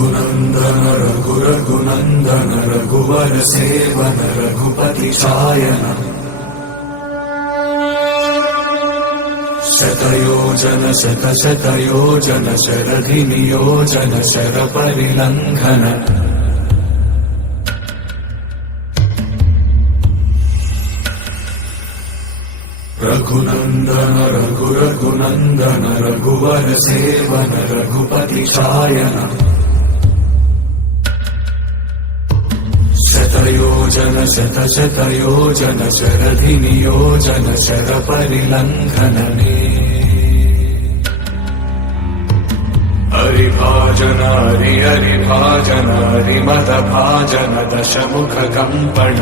रघुनंदन रघुरघुनंदन रघुवर seven Raghupati चायन शतयोजन शतशतयोजन शरधि नियोजन sir परिलंघन Raghunandan रघुरघुनंदन रघुवर seven Raghupati चायन शतयोजन शतशतयोजन शरधि नियोजन sir परिलंघन हरिभाजन Hari हरिभाजन हरिमद भाजन दशमुख कंपन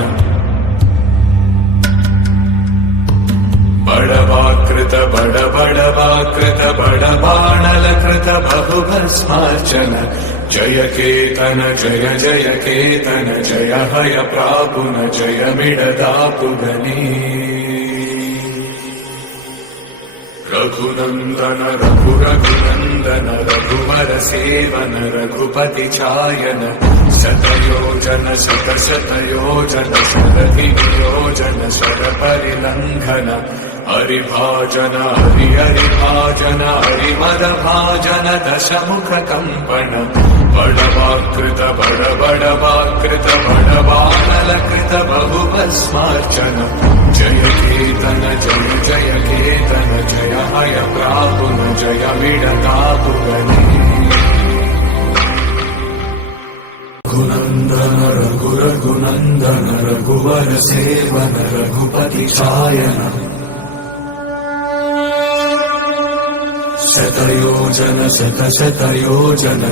बड़वाकृत बड़वाकृत बड़बाणलकृत बहुभस्मार्चन जय केतन जय जय केतन जय हय प्रापुन जय मिडदापुगनी रघुनंदन रघुरघुनंदन रघुवर सेवन रघुपति चायन शतयोजन शतशतयोजन शरधि नियोजन शर परिलंघन हरिभाजन हरि हरिभाजन हरिमद भाजन दशमुख कंपन बड़वाकृत बड़वाकृत बड़बाणलकृत बहुभस्मार्चन जय केतन जय जय केतन जय हय प्रापुन जय मिडदापुगनी रघुनंदन रघुरघुनंदन रघुवर सेवन रघुपति चायन शतयोजन शतशतयोजन